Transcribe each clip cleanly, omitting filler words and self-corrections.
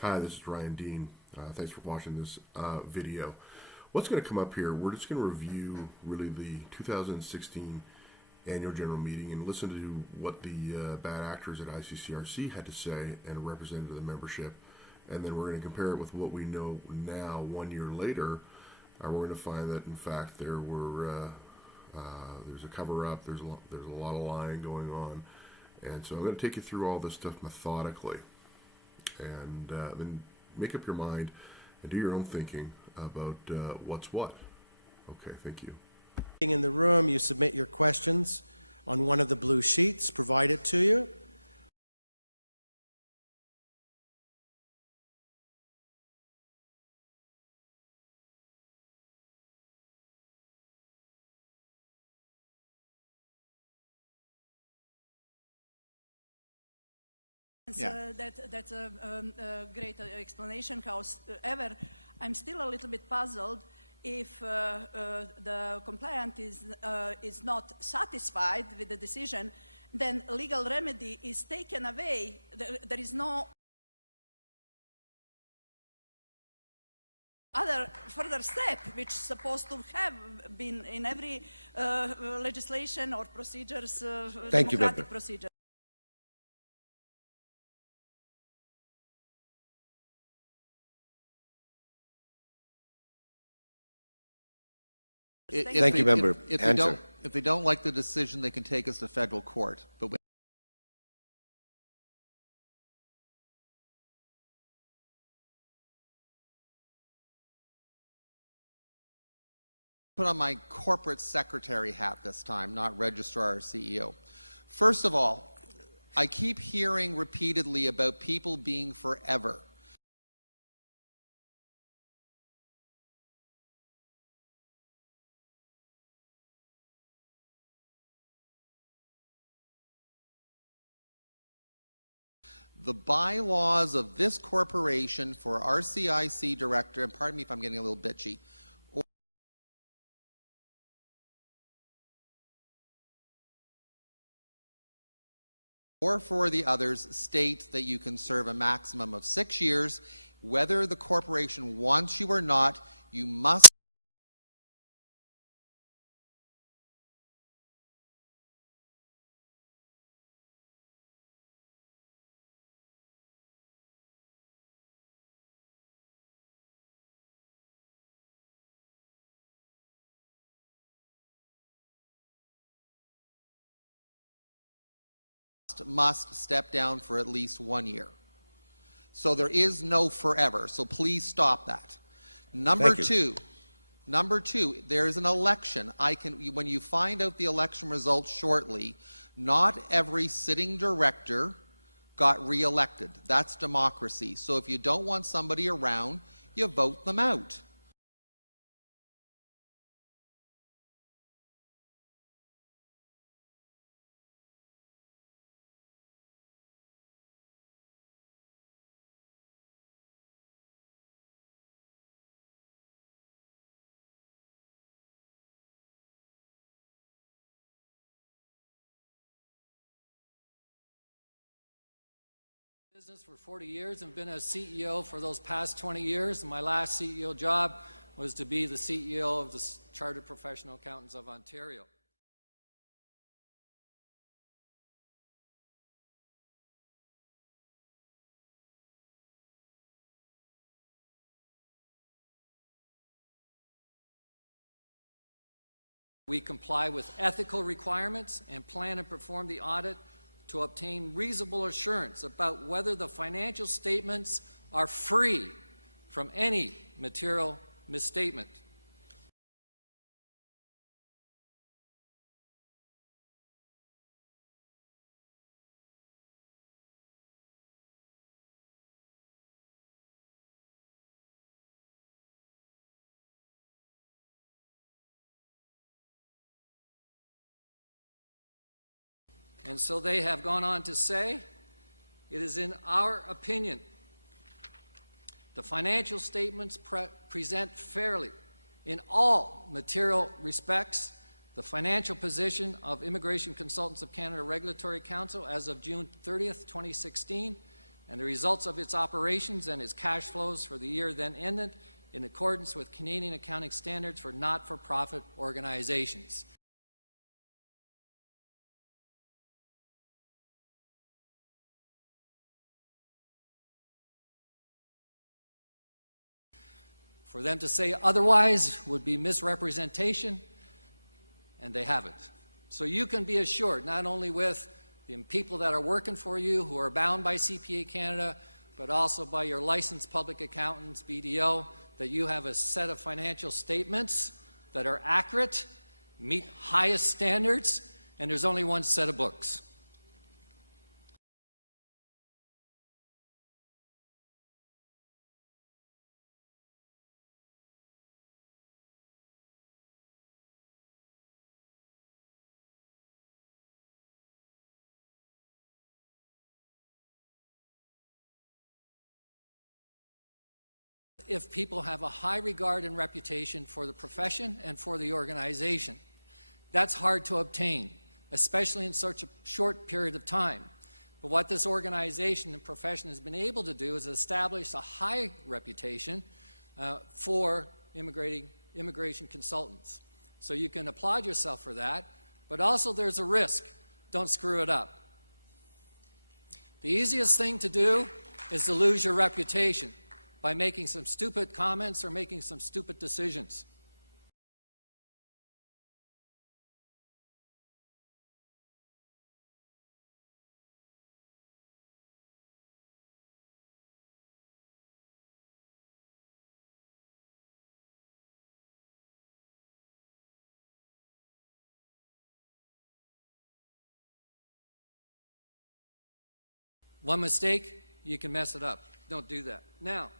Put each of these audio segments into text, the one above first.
Hi, this is Ryan Dean. Thanks for watching this video. What's going to come up here, we're just going to review really the 2016 annual general meeting and listen to what the bad actors at ICCRC had to say and a representative of the membership. And then we're going to compare it with what we know now 1 year later. We're going to find that, in fact, there's a cover-up, there's a lot of lying going on. And so I'm going to take you through all this stuff methodically. And then make up your mind and do your own thinking about what's what. Okay, thank you. In the room, you submit your questions on one of the blue sheets provided to you. Yeah. That's a great explanation. However, I'm still a little bit puzzled if the complainant is not satisfied with the decision, then legal remedy is taken away. There is no other further step which is supposed to have been in every legislation or procedures, Thank you, democratic Member. procedure. Thank you, Member. If they don't like the decision, they can take us to federal court. But put on my corporate secretary hat this time, not registrar or CEO. First of all, I keep hearing repeatedly about people being forever. The bylaws of this corporation for RCIC director, and pardon me if I'm getting a little bitchy, or for the others, state that you can serve a maximum of 6 years. Whether the corporation wants you or not, you must step down for at least 1 year. So there is no forever. So please stop that. Number two, there is an election. When you find out the election results shortly, not every sitting director got reelected. That's democracy. So if you don't want somebody around, you vote them out. Business for 40 years and been a CEO for those past 20 years. And my last CEO job was to be the CEO of the Chartered Professional Accountants of Ontario. We comply with ethical requirements and plan and perform the audit to obtain reasonable assurance about whether the financial statements are free from any material misstatement. And so they have gone on to say, it is in our opinion, the financial statements present fairly in all material respects the financial position of Immigration Consultants of Canada Regulatory Council as of June 30th, 2016, and the results of its operations and its cash flows for the year then ended in accordance with Canadian accounting standards for not-for-profit organizations. For them to say otherwise would be misrepresentation, and they haven't. So you can be assured, not only with the people that are working for you who are bound by CPA Canada, but also by your licensed public accountants, BDO, that you have a set of financial statements that are accurate, meet highest standards, and there's only one set of books. If people have a high regard and reputation for the profession and for the organization. That's hard to obtain, especially in such a short period of time. But what this organization and profession has been able to do is establish a high reputation for immigration consultants. So you can applaud yourself for that, but also there's a risk. Don't screw it up. The easiest thing to do is to lose your reputation by making some stupid comments or making some stupid decisions. One mistake, you can mess it up. Don't do that. Now,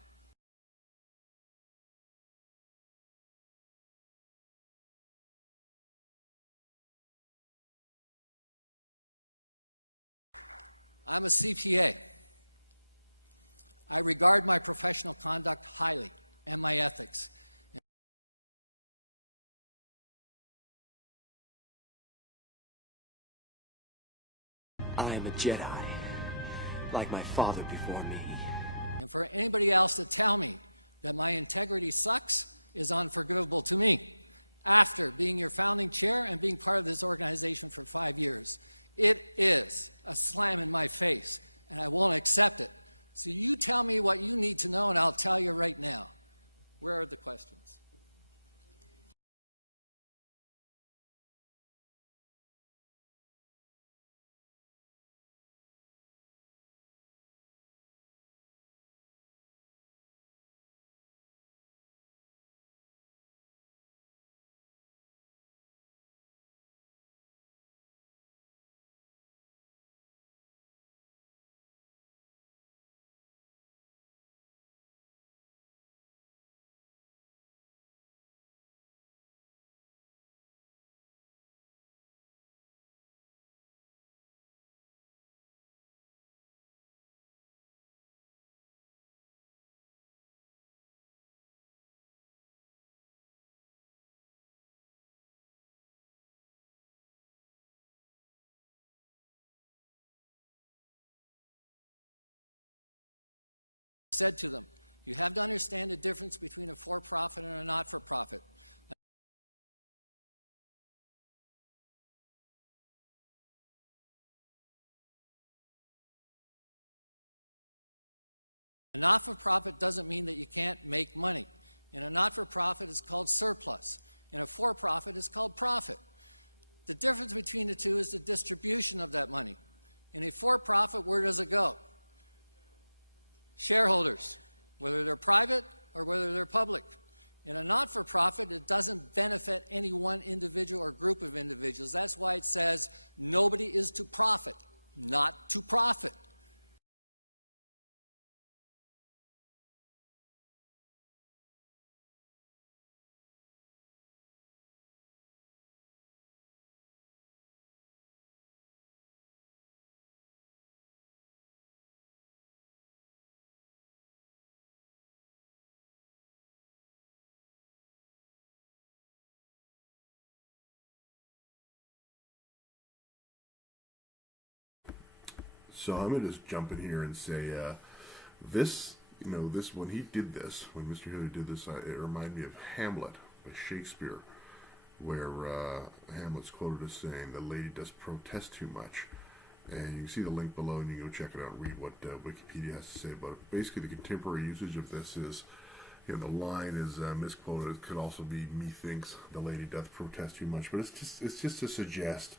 I'm a CPA. I regard my professional conduct highly and my ethics. I am a Jedi, like my father before me. And for anybody else to tell me that my integrity sucks is unforgivable to me. After being your founding chair and being part of this organization for 5 years, it is a slam in my face, and I won't accept it. So you tell me what you need to know, and I'll tell you right now. Where are the questions? Said to them, you have to understand the difference between a for-profit and a not-for-profit. A not-for-profit doesn't mean that you can't make money. In a not-for-profit, it's called surplus. In a for-profit, it's called profit. The difference between the two is the distribution of that money. In a for-profit, where does it go? Shareholders, whether they're private or whether they're public. In a not-for-profit, it doesn't benefit any one individual or group of individuals. That's why it says nobody is to profit, not to profit. So I'm going to just jump in here and say this, this when he did this, when Mr. Hillier did this, it reminded me of Hamlet by Shakespeare, where Hamlet's quoted as saying, "The lady does protest too much." And you can see the link below, and you can go check it out and read what Wikipedia has to say about it. Basically, the contemporary usage of this is, the line is misquoted. It could also be "Methinks the lady doth protest too much," but it's just to suggest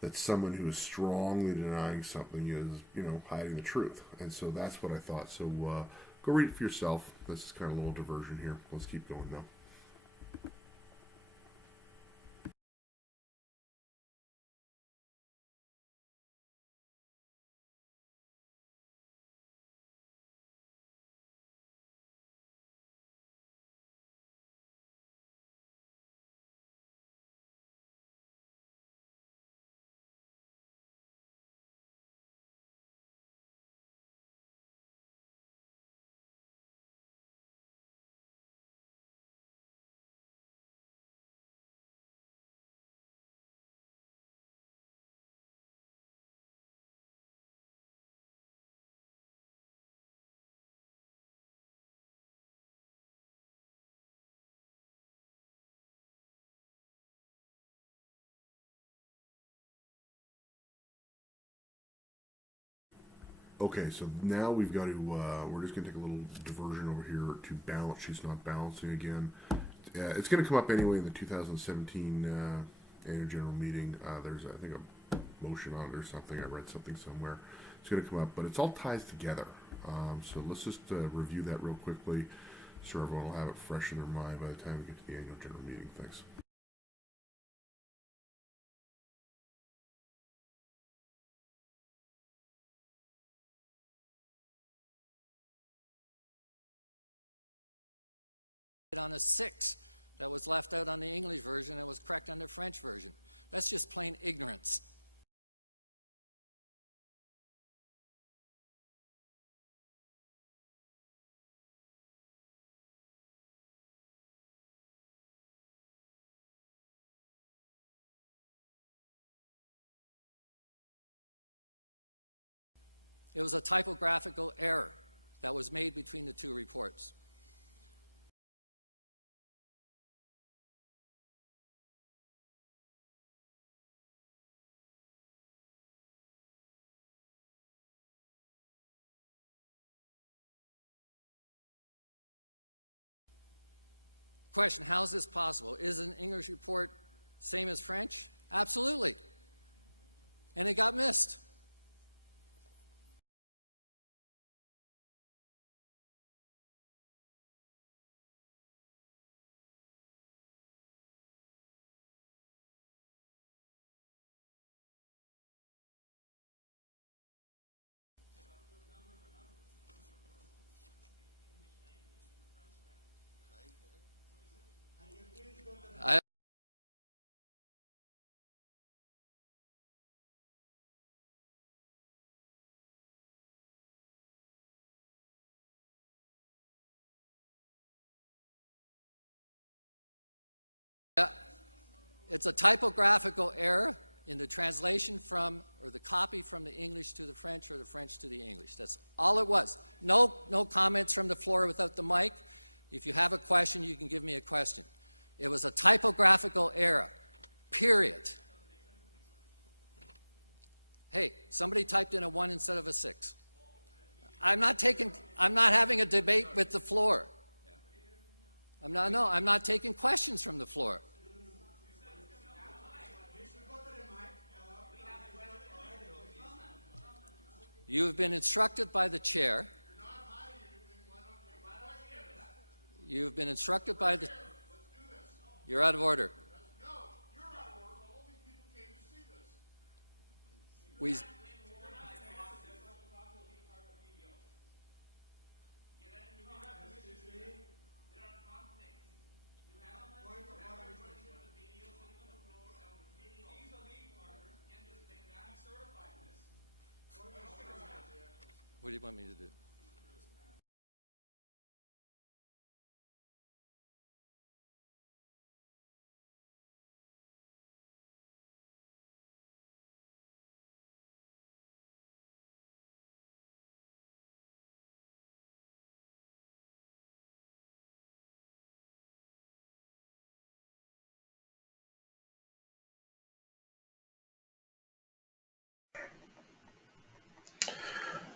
that someone who is strongly denying something is, hiding the truth. And so that's what I thought. So go read it for yourself. This is kind of a little diversion here. Let's keep going now. Okay, so now we've got to, we're just going to take a little diversion over here to balance. She's not balancing again. It's going to come up anyway in the 2017 annual general meeting. There's, I think, a motion on it or something. I read something somewhere. It's going to come up, but it's all ties together. So let's just review that real quickly so everyone will have it fresh in their mind by the time we get to the annual general meeting. Thanks. On a 6 that was left out on the English version and was correct on the French version. That's just plain ignorance. It was a typographical error that was made between the two reports. Question, how is this possible? Is an English report same as French? Absolutely. And it got missed. It's a typographical error in the translation from, or the copy from the English to the French or the French to the English. That's all it was. No comments from the floor without the mic. If you have a question, you can give me a question. It was a typographical error, period. Hey, somebody typed in a 1 instead of a 6. I'm not having a debate with the floor. I'm not taking questions from the floor. You have been instructed by the chair. You've been instructed by the... You're out of order. We... What do you want me to do?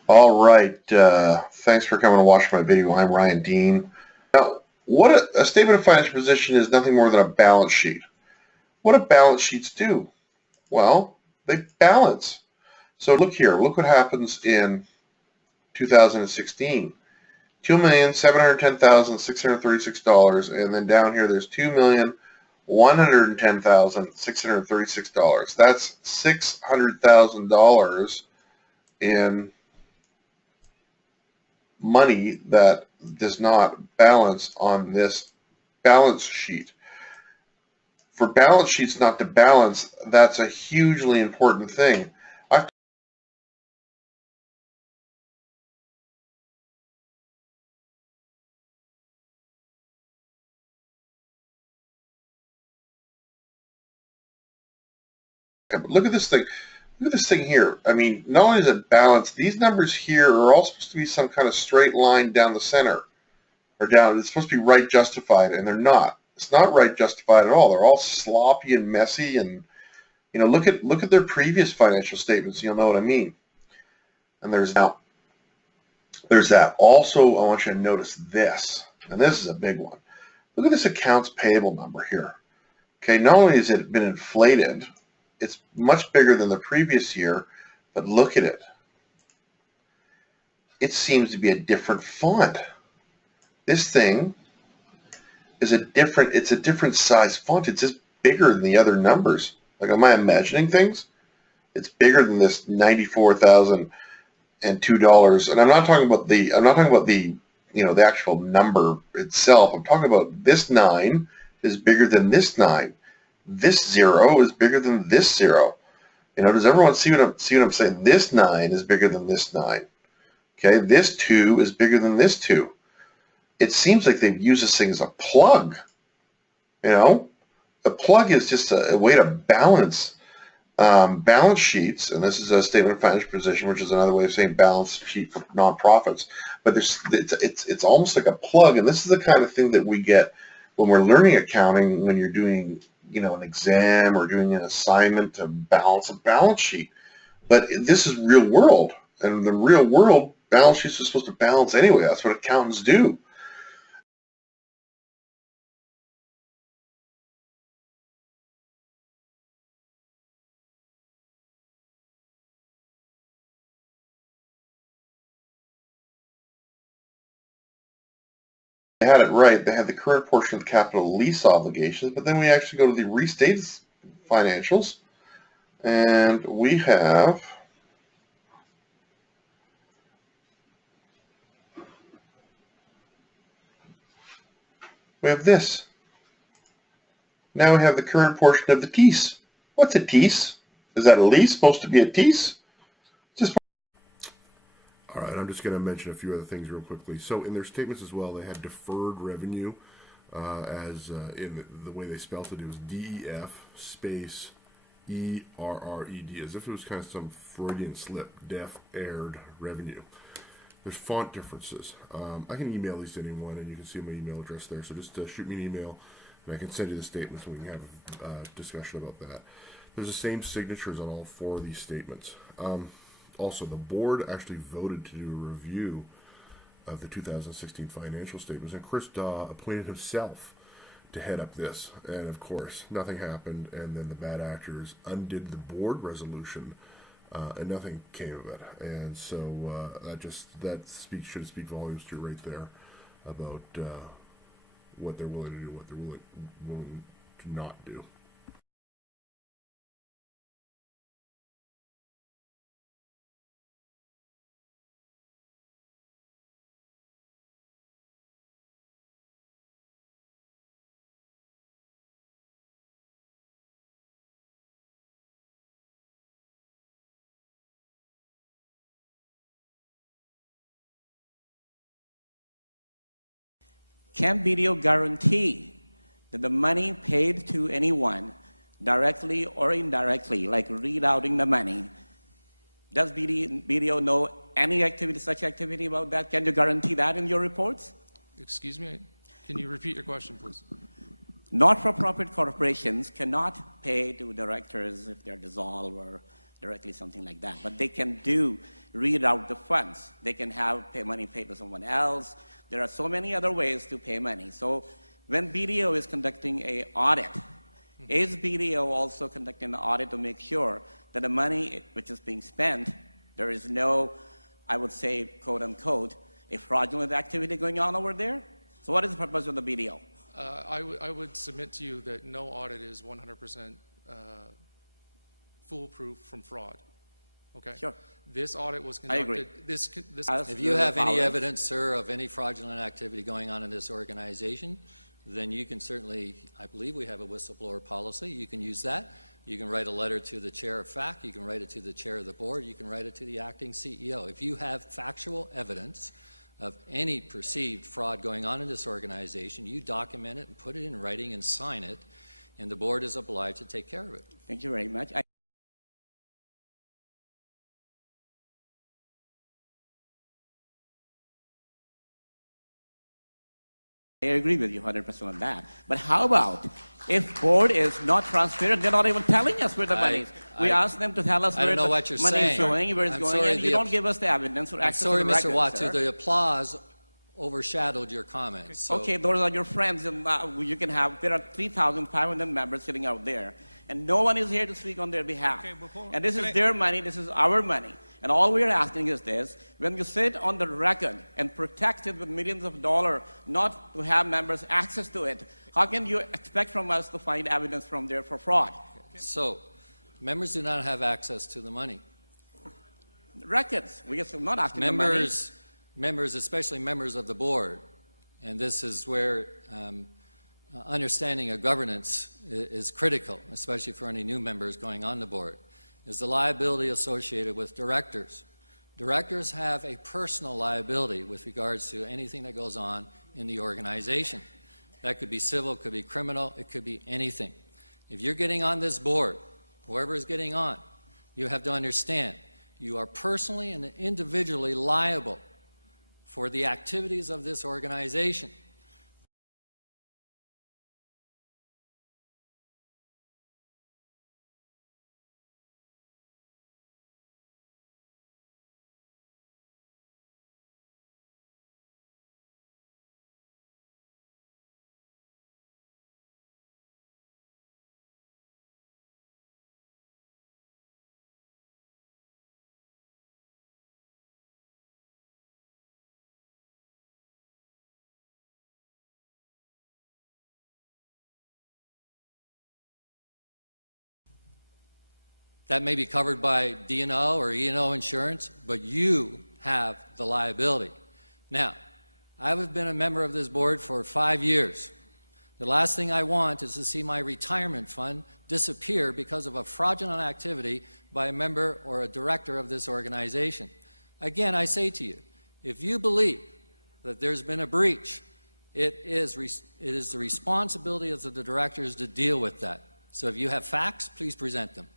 All right. Thanks for coming to watch my video. I'm Ryan Dean. Now, what a statement of financial position is nothing more than a balance sheet. What do balance sheets do? Well, they balance. So look here. Look what happens in 2016. $2,710,636, and then down here there's $2,110,636. That's $600,000 in money that does not balance on this balance sheet. For balance sheets not to balance, that's a hugely important thing. Look at this thing. Look at this thing here. I mean, not only is it balanced, these numbers here are all supposed to be some kind of straight line down the center. Or down, it's supposed to be right justified, and they're not. It's not right justified at all. They're all sloppy and messy, and you know, look at their previous financial statements, you'll know what I mean. And there's that. Also, I want you to notice this, and this is a big one. Look at this accounts payable number here. Okay, not only has it been inflated, it's much bigger than the previous year, but look at it. It seems to be a different font. This thing is it's a different size font. It's just bigger than the other numbers. Like, am I imagining things? It's bigger than this $94,002. And I'm not talking about the you know, the actual number itself. I'm talking about this 9 is bigger than this 9. This 0 is bigger than this 0. You know, does everyone see what I'm saying? This 9 is bigger than this 9. Okay, this 2 is bigger than this 2. It seems like they've used this thing as a plug. You know, a plug is just a way to balance balance sheets, and this is a statement of financial position, which is another way of saying balance sheet for nonprofits. But it's almost like a plug, and this is the kind of thing that we get when we're learning accounting, when you're doing, you know, an exam or doing an assignment to balance a balance sheet. But this is real world, and in the real world, balance sheets are supposed to balance anyway. That's what accountants do. They had it right. They had the current portion of the capital lease obligations, but then we actually go to the restated financials, and we have this. Now we have the current portion of the TEAS. What's a TEAS? Is that a lease supposed to be a TEAS? All right, I'm just going to mention a few other things real quickly. So in their statements as well, they had deferred revenue as in the way they spelled it. It was DEF space ERRED, as if it was kind of some Freudian slip, def-aired revenue. There's font differences. I can email these to anyone, and you can see my email address there. So just shoot me an email, and I can send you the statements, and we can have a discussion about that. There's the same signatures on all 4 of these statements. Also, the board actually voted to do a review of the 2016 financial statements, and Chris Daw appointed himself to head up this. And of course, nothing happened, and then the bad actors undid the board resolution, and nothing came of it. And so that should speak volumes to you right there about what they're willing to do, what they're willing to not do. Can BDO guarantee that the money paid to anyone, directly or indirectly, like rerouting the money, does BDO know any activity, such activity about that? Can you guarantee that in your reports? Excuse me? Can you repeat your question, please? Not-for-profit corporations cannot pay to directors if they're dissolved or directly, something like that. But they can do reroute the funds. They can have money paid to someone else. There are so many other ways to pay money. So when BDO is conducting an audit, is BDO also conducting an audit to make sure that the money which is being spent, there is no, I would say, quote unquote, a fraudulent activity going on over there? So what is the purpose of the BDO? I would submit to you that no audit is 100% foolproof from fraud. Okay? Sure. This audit was I agree. conducted. This If you have any evidence, sir, of any fraudulent activity going on in this organization, then you can certainly, I believe we have a whistleblower policy. You can use that. You can write a letter to the chair of FAC. You can write it to the chair of the board. You can write it to the acting CEO. If you have factual evidence of any perceived fraud going on in this organization, you document it and put it in writing and sign it, and the board is obliged to take care of it. Thank you very much. I agree with you 100% on that. But how about if board is not transparent, they're not even telling us where the money is. We ask them to tell us I where don't know the what you're money is saying. going, where it's I'm going, sorry, and you don't give us the evidence or I'm access sorry, to the Mr. records, Watu, sir. the applause overshadowed your comments. So Okay, those are your friends, and you can have, there are 3,500 members sitting out there, and no one is here to speak on their behalf. Okay, And this is their money, this is our money. And all we are asking is this: when you sit on the record and protect it with millions of dollars, not to have members access to it, how can you expect from us to find evidence from there for fraud? So, members do not have access to the money. Records, we are not asking the money. Members, especially members of the board, and this is where understanding of governance is critical, especially for any new members going on the board, is the liability associated with directors. Directors have a personal liability with regards to anything that goes on in the organization. That could be civil, it could be criminal, it could be anything. If you're getting on this board, whoever is getting on, you have to understand you are personally and individually liable for the activities of this organization. That may be covered by D&O or E&O insurance, but you have the liability. Now, I've been a member of this board for 5 years. The last thing I want is to see my retirement fund disappear because of a fraudulent activity by a member or a director of this organization. Again, I say to you, if you believe that there's been a breach, it is the responsibility of the directors to deal with that. So if you have facts, please present them.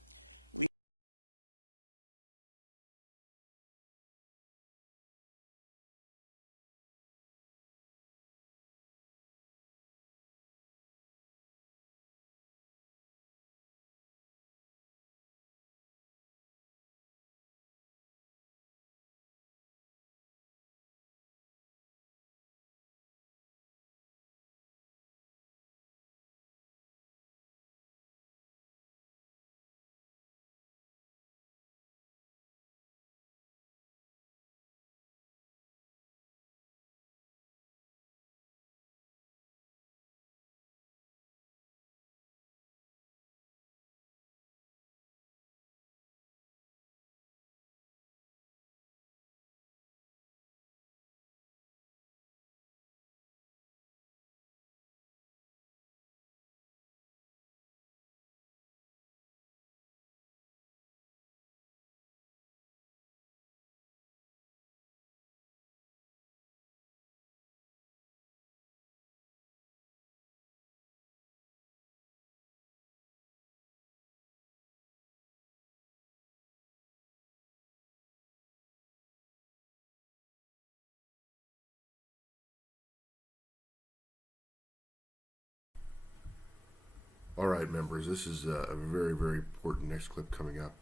All right, members, this is a very, very important next clip coming up.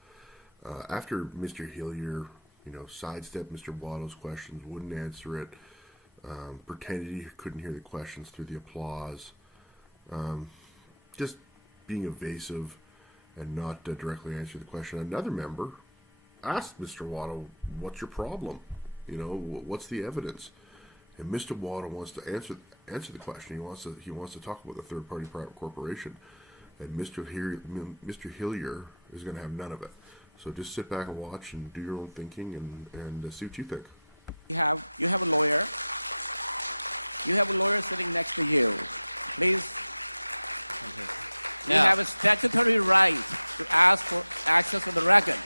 After Mr. Hillier, sidestepped Mr. Waddle's questions, wouldn't answer it, pretended he couldn't hear the questions through the applause, just being evasive and not directly answer the question. Another member asked Mr. Waddle, "What's your problem? What's the evidence?" And Mr. Waddle wants to answer the question. He wants to talk about the third-party private corporation, and Mr. Hillier is going to have none of it. So just sit back and watch and do your own thinking and see what you think. You have a lawyer. You have a lawyer sitting next to you. Please. You have a statutory right to ask for access to the record.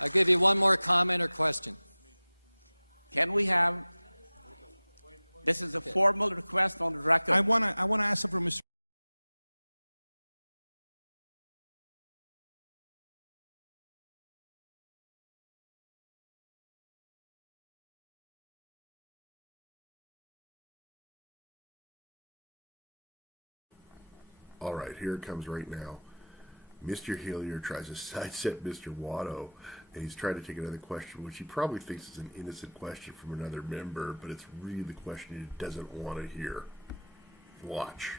I'll give you one more comment or question. Can we have, this is a formal request on the record. I want to ask for Mr. All right, here it comes right now. Mr. Hillier tries to sidestep Mr. Watto, and he's trying to take another question, which he probably thinks is an innocent question from another member, but it's really the question he doesn't want to hear. Watch.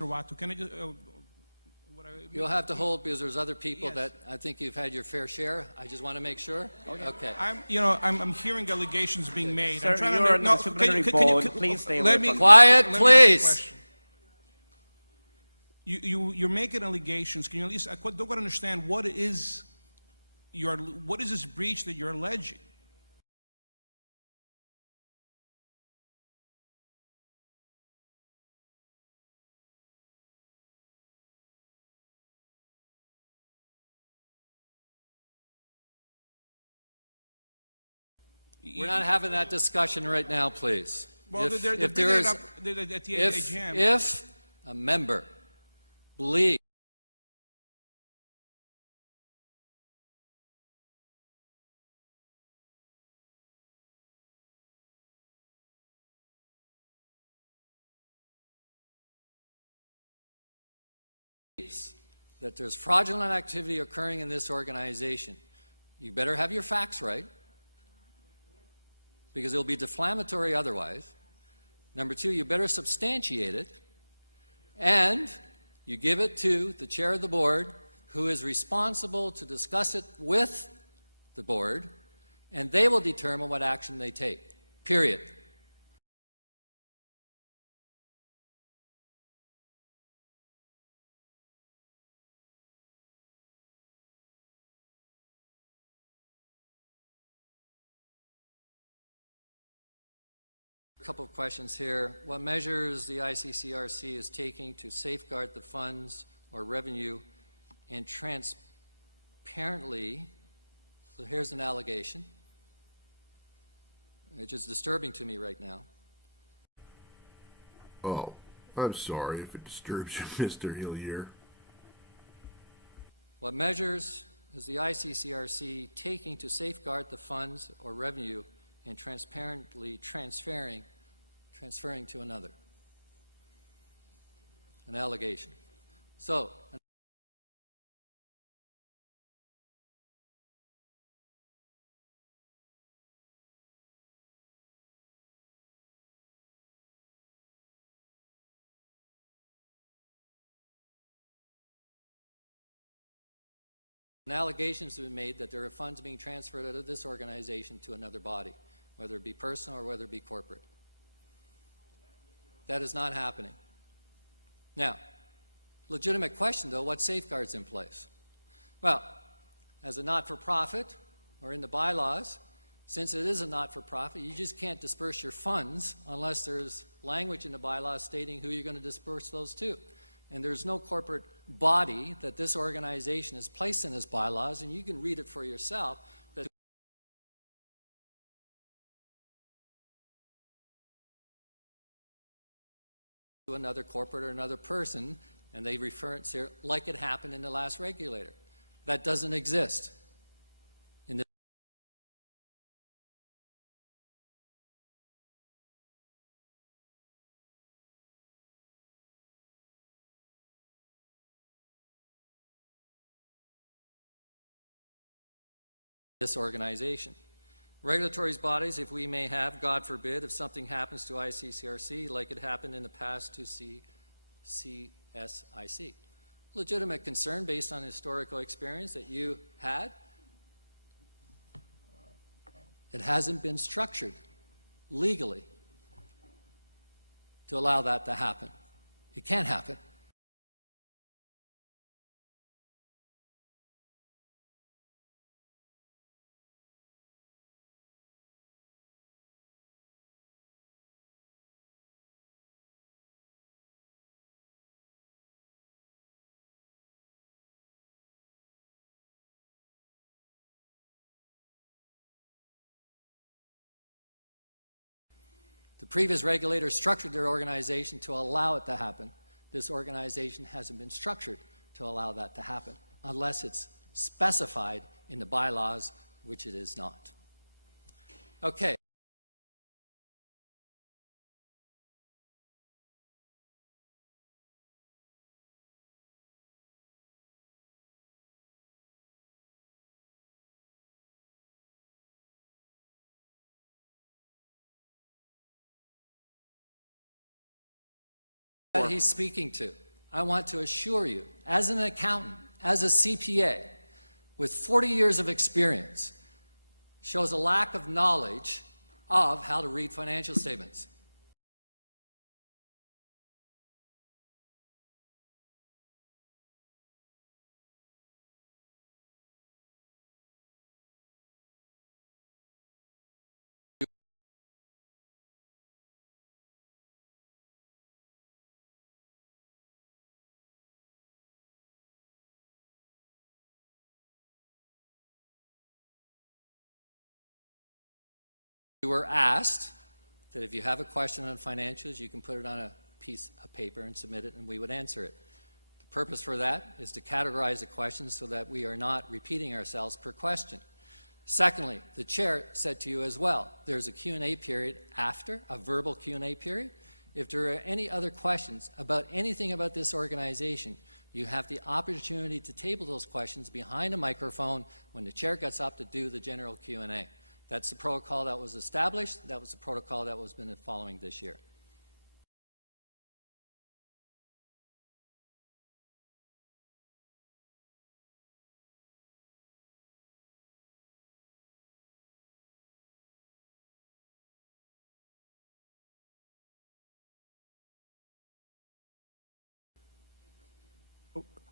Watto, can I just... You'll have to hold because there's other people that I think you've had your fair share. I just want to make sure. Okay. I'm hearing allegations being made. Sir, I'm trying you're to on the disciplinary board. Please stay away from Quiet, please. You're making allegations. Can you at least? I don't understand what is this breach that you're alleging? We're not having that discussion right now, please. Well, If they're there bringing it is, up at the AGM. if a member believes that there's fraudulent activity occurring in this organization, you better have your facts right, because it'll be defamatory otherwise. Number two, you better substantiate it, and you give it to the chair of the board, who is responsible to discuss it with the board, and they will determine what action they take, period. A couple of questions here. What measures the ICCRC is taking to safeguard the funds or revenue and transparently, so here's an allegation, which is disturbing to me right now. Oh, I'm sorry if it disturbs you, Mr. Hillier. What measures is the ICCRC taking to safeguard the funds or revenue and transparently transferring to another? An allegation. So, an allegation has been made that there are funds being transferred out of this organization to another body, whether it be personal or whether it be corporate. That is not happening. Now, legitimate question though, what safeguards in place? Well, as a not-for-profit or in the bylaws, since it is a not-for-profit, you just can't disperse your funds unless there's language in the bylaws stating who you're going to disperse those to. And there's no corporate body that this organization has placed in its bylaws, and you can read it for yourself, that to another corporate or another person, and they refer it to like it happened in the last regulator. That doesn't exist in this organization. Regulatory bodies, if we may have, God forbid, if something happens to ICCRC like it happened in the past to CSIC. Legitimate concern based on historical experience that you had. It hasn't been structured legally to allow that to happen. It can't happen. The previous regulators structured their organization to allow it to happen. This organization hasn't been structured to allow that to happen, unless it's specified in the bylaws, which it is not. Okay. That he's speaking to. I want to assure you, as an accountant, as a CPA, with 40 years of experience, shows a lack of knowledge of how to read financial statements. We were asked that if you have a question on financials, you can put it on a piece of paper and submit it, and we would answer it. The purpose for that is to categorize the questions so that we are not repeating ourselves per question. Secondly, the chair said to you as well, there's a Q&A period after, a verbal Q&A period. If there are any other questions about anything about this organization, you have the opportunity to table those questions behind a microphone when the chair gets up to do the general Q&A. That's the protocol that was established. That was the protocol that was been following this year.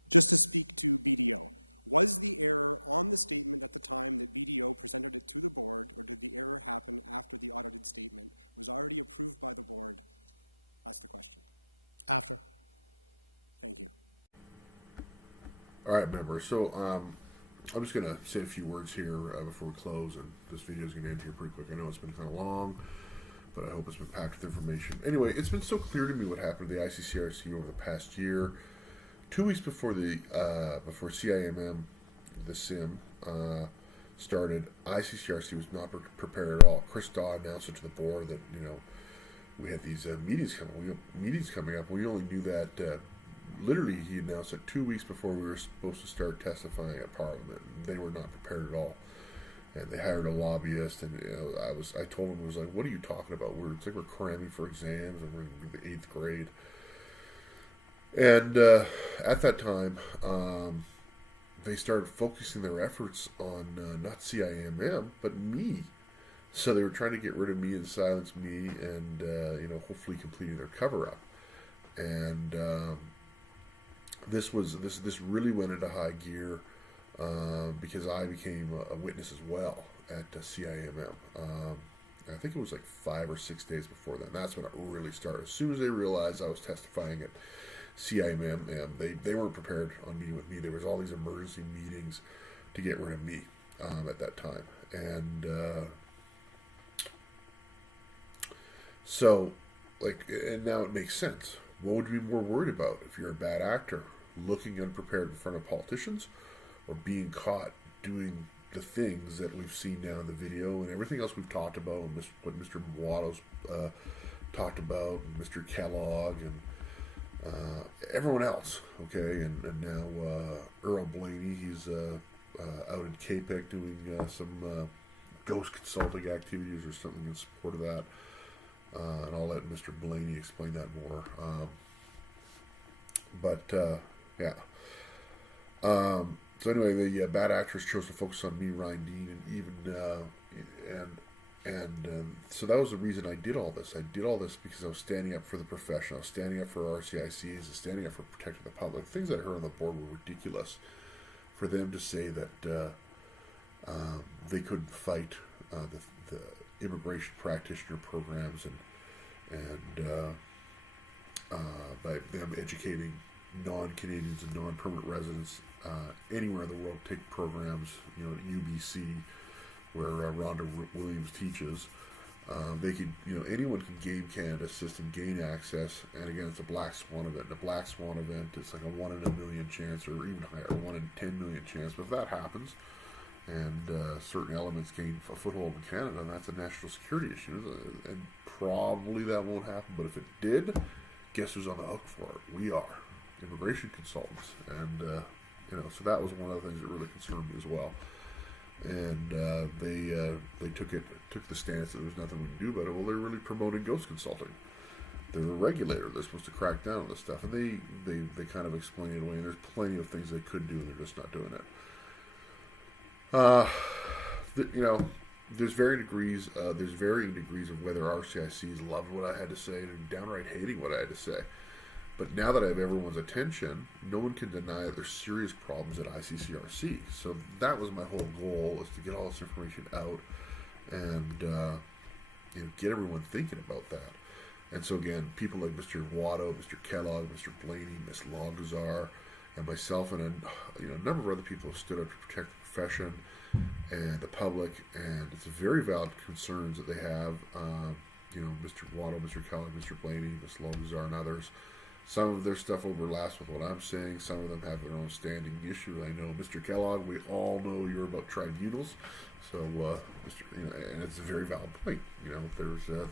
Just to speak to BDO, was the error on the statement at the time that BDO presented it to the board, or did the error happen after the audited statement was already approved by the board? That's the question. After. Thank you. All right, member. So I'm just going to say a few words here before we close, and this video is going to end here pretty quick. I know it's been kind of long, but I hope it's been packed with information. Anyway, it's been so clear to me what happened to the ICCRC over the past year. 2 weeks before the before CIMM, the SIM, started, ICCRC was not prepared at all. Chris Daw announced it to the board that, you know, we had these meetings coming up. We only knew that literally he announced it 2 weeks before we were supposed to start testifying at Parliament. They were not prepared at all, and they hired a lobbyist. And you know, I told him, I was like, "What are you talking about? It's like we're cramming for exams and we're in the 8th grade." And at that time, they started focusing their efforts on not CIMM, but me. So they were trying to get rid of me and silence me, and you know, hopefully completing their cover-up. And this really went into high gear because I became a witness as well at CIMM. I think it was like 5 or 6 days before that. And that's when it really started. As soon as they realized I was testifying at CIMM, and they weren't prepared on meeting with me. There was all these emergency meetings to get rid of me at that time, and so and now it makes sense. What would you be more worried about if you're a bad actor, looking unprepared in front of politicians, or being caught doing the things that we've seen now in the video and everything else we've talked about, and what Mr. Watto's talked about, and Mr. Kellogg, and everyone else, okay, and now Earl Blaney, he's out in CAPEC doing some ghost consulting activities or something in support of that, and I'll let Mr. Blaney explain that more. Yeah. So anyway, the bad actors chose to focus on me, Ryan Dean, so that was the reason I did all this. I did all this because I was standing up for the profession. I was standing up for RCICs, and standing up for protecting the public. Things I heard on the board were ridiculous. For them to say that they couldn't fight the immigration practitioner programs and by them educating non-Canadians and non-permanent residents anywhere in the world, take programs, you know, at UBC, where Rhonda Williams teaches. They could, you know, anyone can gain Canada Assist and gain access. And again, it's a black swan event. And a black swan event, it's like a 1 in a million chance, or even higher, 1 in 10 million chance. But if that happens, and certain elements gain a foothold in Canada, that's a national security issue. And probably that won't happen. But if it did, guess who's on the hook for it? We are immigration consultants, and you know, so that was one of the things that really concerned me as well. And they took the stance that there was nothing we can do about it. Well, they're really promoting ghost consulting. They're a regulator. They're supposed to crack down on this stuff, and they kind of explain it away. And there's plenty of things they could do, and they're just not doing it. You know, there's varying degrees of whether RCICs loved what I had to say and downright hating what I had to say. But now that I have everyone's attention, no one can deny that there's serious problems at ICCRC. So that was my whole goal, was to get all this information out and you know, get everyone thinking about that. And so again, people like Mr. Watto, Mr. Kellogg, Mr. Blaney, Ms. Longazar, and myself, and you know, a number of other people have stood up to protect the profession and the public, and it's a very valid concerns that they have. You know, Mr. Watto, Mr. Kellogg, Mr. Blaney, Ms. Longazar, and others. Some of their stuff overlaps with what I'm saying. Some of them have their own standing issue. I know, Mr. Kellogg, we all know you're about tribunals. So, Mr. You know, and it's a very valid point. You know, there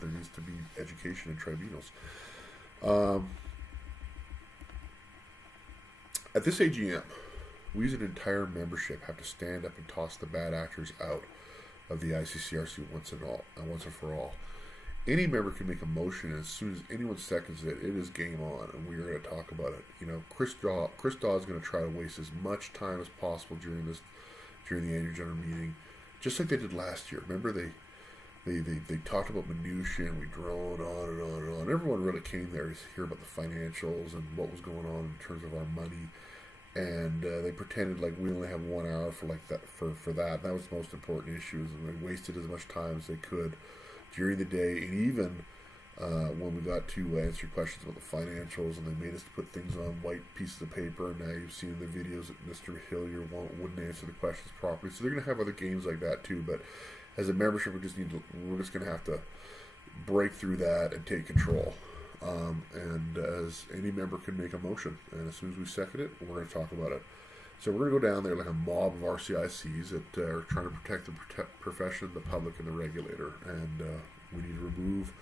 needs to be education in tribunals. At this AGM, we as an entire membership have to stand up and toss the bad actors out of the ICCRC once and for all. Any member can make a motion, and as soon as anyone seconds it, it is game on, and we are going to talk about it. You know, Chris Daw is going to try to waste as much time as possible during the annual general meeting, just like they did last year. Remember, they talked about minutiae, and we droned on and on and on. Everyone really came there to hear about the financials and what was going on in terms of our money, and they pretended like we only have 1 hour for like that for that. That was the most important issue, and they wasted as much time as they could during the day, and even when we got to answer questions about the financials, and they made us put things on white pieces of paper, and now you've seen the videos that Mr. Hillier wouldn't answer the questions properly. So they're going to have other games like that too, but as a membership, we're just going to have to break through that and take control. And as any member can make a motion, and as soon as we second it, we're going to talk about it. So we're going to go down there like a mob of RCICs that are trying to protect the profession, the public, and the regulator. And we need to remove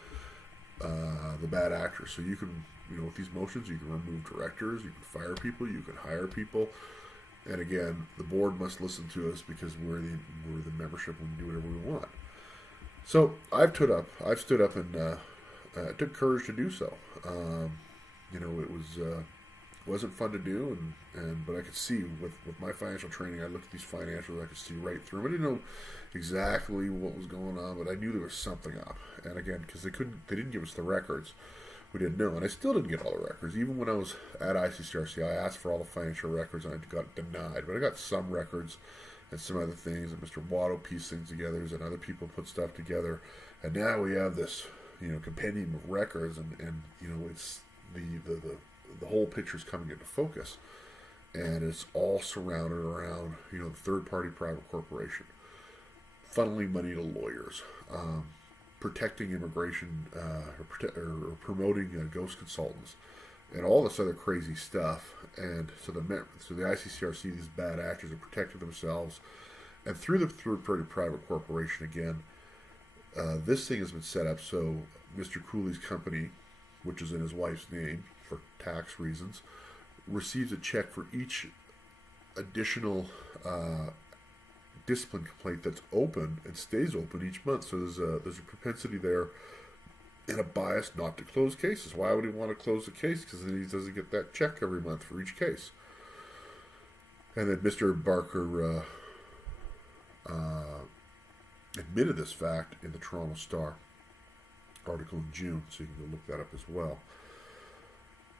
the bad actors. So you can, you know, with these motions, you can remove directors, you can fire people, you can hire people. And again, the board must listen to us because we're the membership and we do whatever we want. So I've stood up and it took courage to do so. You know, it wasn't fun to do, but I could see with my financial training, I looked at these financials, I could see right through them. I didn't know exactly what was going on, but I knew there was something up. And again, because they didn't give us the records, we didn't know, and I still didn't get all the records. Even when I was at ICCRC, I asked for all the financial records, and I got denied. But I got some records and some other things, and Mr. Watto pieced things together, and other people put stuff together, and now we have this, you know, compendium of records, and you know, it's the whole picture's coming into focus, and it's all surrounded around, you know, the third-party private corporation, funneling money to lawyers, protecting immigration, or promoting ghost consultants, and all this other crazy stuff. And so the ICCRC, these bad actors, have protected themselves, and through the third-party private corporation again. This thing has been set up so Mr. Cooley's company, which is in his wife's name for tax reasons, receives a check for each additional discipline complaint that's open and stays open each month. So there's a propensity there and a bias not to close cases. Why would he want to close the case? Because then he doesn't get that check every month for each case. And then Mr. Barker admitted this fact in the Toronto Star article in June, so you can go look that up as well.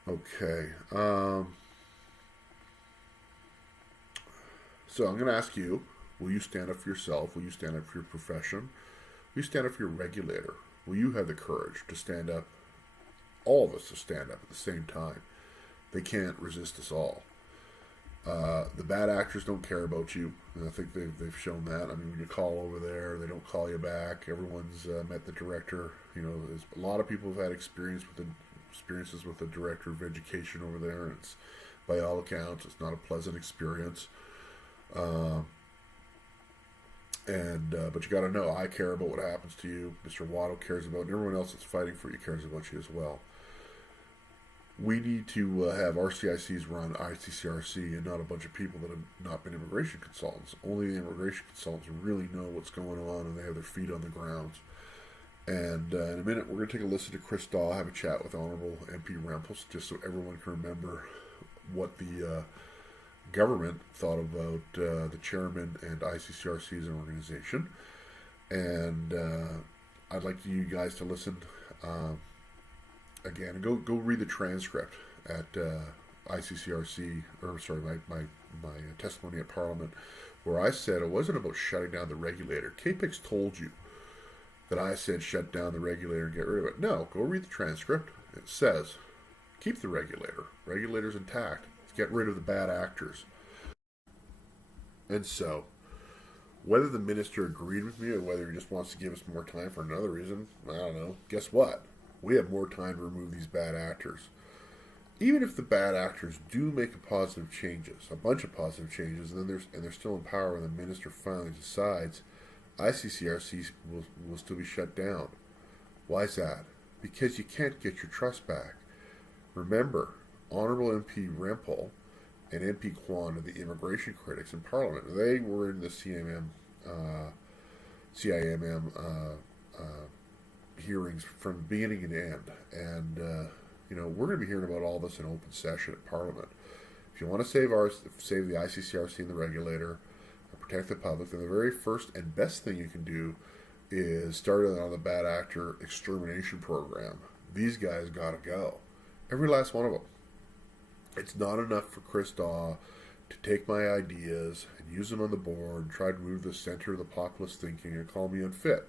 Okay. So I'm going to ask you, will you stand up for yourself? Will you stand up for your profession? Will you stand up for your regulator? Will you have the courage to stand up, all of us to stand up at the same time? They can't resist us all. The bad actors don't care about you, and I think they've shown that. I mean, when you call over there, they don't call you back. Everyone's met the director. You know, a lot of people have had experiences with the director of education over there, and it's, by all accounts, it's not a pleasant experience. But you got to know, I care about what happens to you. Mr. Waddle cares about, and everyone else that's fighting for you cares about you as well. We need to have RCICs run ICCRC and not a bunch of people that have not been immigration consultants. Only the immigration consultants really know what's going on, and they have their feet on the ground. And in a minute, we're going to take a listen to Chris Daw have a chat with Honorable MP Rempels, just so everyone can remember what the government thought about the chairman and ICCRC as an organization. And I'd like you guys to listen again, and go read the transcript at ICCRC, or sorry, my testimony at Parliament, where I said it wasn't about shutting down the regulator. KPIC's told you that I said shut down the regulator and get rid of it. No, go read the transcript. It says keep the regulator. Regulator's intact. Get rid of the bad actors. And so, whether the minister agreed with me or whether he just wants to give us more time for another reason, I don't know. Guess what? We have more time to remove these bad actors. Even if the bad actors do make a bunch of positive changes, and they're still in power when the minister finally decides, ICCRC will still be shut down. Why is that? Because you can't get your trust back. Remember, Honourable MP Rempel and MP Kwan are the immigration critics in Parliament. They were in the CIMM hearings from beginning and end. And, we're going to be hearing about all this in open session at Parliament. If you want to save the ICCRC and the regulator and protect the public, then the very first and best thing you can do is start on the bad actor extermination program. These guys got to go. Every last one of them. It's not enough for Chris Daw to take my ideas and use them on the board and try to move the center of the populist thinking and call me unfit.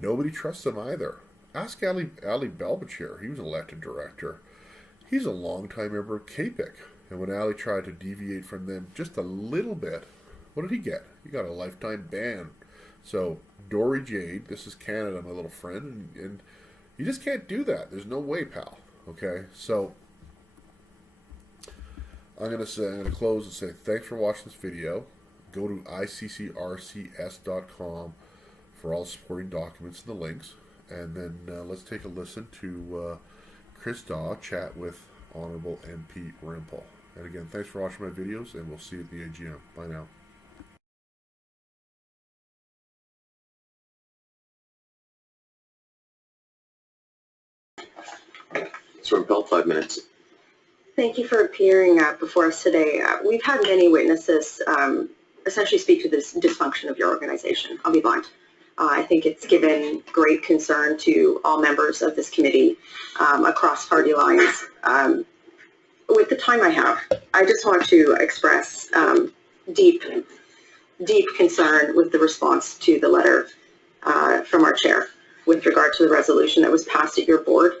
Nobody trusts them either. Ask Ali Belbachir. He was an elected director. He's a longtime member of KPIC. And when Ali tried to deviate from them just a little bit, what did he get? He got a lifetime ban. So, Dory Jade, this is Canada, my little friend, and you just can't do that. There's no way, pal. Okay? So, I'm going to close and say thanks for watching this video. Go to ICCRCS.com for all supporting documents and the links. And then let's take a listen to Chris Daw chat with Honourable MP Rempel. And again, thanks for watching my videos, and we'll see you at the AGM. Bye now. Mr. Rempel, 5 minutes. Thank you for appearing before us today. We've had many witnesses essentially speak to this dysfunction of your organization. I'll be blunt. I think it's given great concern to all members of this committee across party lines. With the time I have, I just want to express deep concern with the response to the letter from our chair with regard to the resolution that was passed at your board.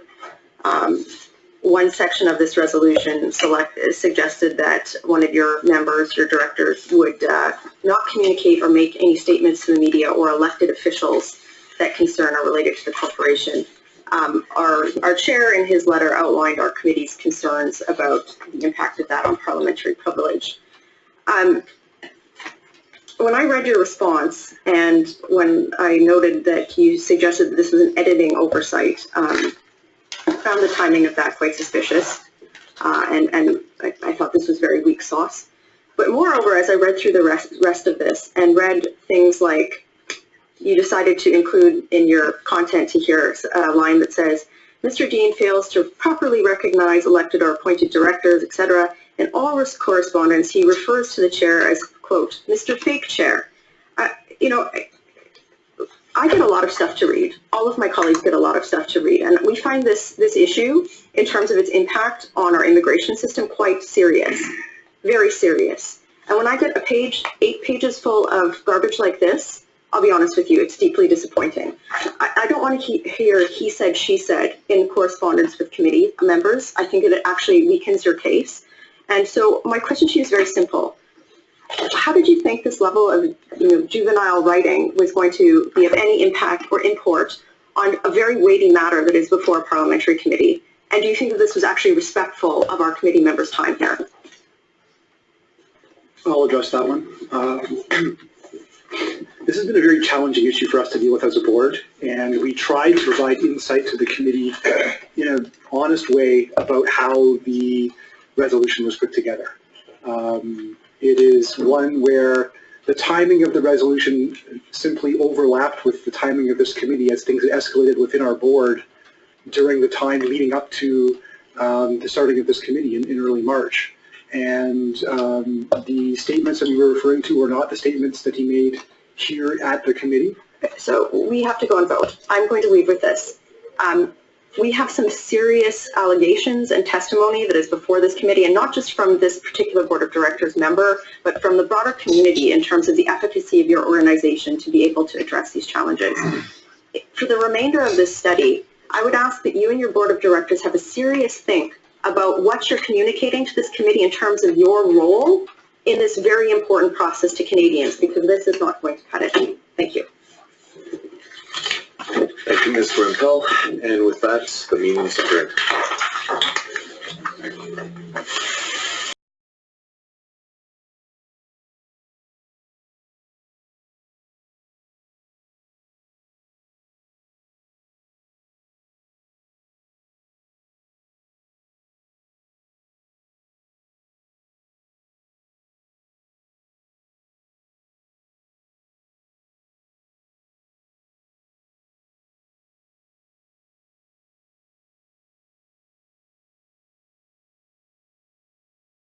One section of this resolution suggested that one of your members, your directors, would not communicate or make any statements to the media or elected officials that concern or related to the corporation. Our chair in his letter outlined our committee's concerns about the impact of that on parliamentary privilege. When I read your response and when I noted that you suggested that this was an editing oversight, I found the timing of that quite suspicious, and I thought this was very weak sauce. But moreover, as I read through the rest of this and read things like you decided to include in your content to here a line that says, Mr. Dean fails to properly recognize elected or appointed directors, etc. In all correspondence, he refers to the chair as, quote, Mr. Fake Chair. You know, I get a lot of stuff to read. All of my colleagues get a lot of stuff to read. And we find this issue, in terms of its impact on our immigration system, quite serious, very serious. And when I get a page, 8 pages full of garbage like this, I'll be honest with you, it's deeply disappointing. I don't want to hear he said, she said in correspondence with committee members. I think it actually weakens your case. And so my question to you is very simple. How did you think this level of juvenile writing was going to be of any impact or import on a very weighty matter that is before a parliamentary committee? And do you think that this was actually respectful of our committee members' time here? I'll address that one. This has been a very challenging issue for us to deal with as a board, and we tried to provide insight to the committee in an honest way about how the resolution was put together. It is one where the timing of the resolution simply overlapped with the timing of this committee as things escalated within our board during the time leading up to the starting of this committee in early March. And the statements that we were referring to were not the statements that he made here at the committee. So we have to go and vote. I'm going to leave with this. We have some serious allegations and testimony that is before this committee, and not just from this particular board of directors member, but from the broader community in terms of the efficacy of your organization to be able to address these challenges. For the remainder of this study, I would ask that you and your board of directors have a serious think about what you're communicating to this committee in terms of your role in this very important process to Canadians, because this is not going to cut it. Thank you. Thank you, Ms. Rempel. And with that, the meeting is adjourned.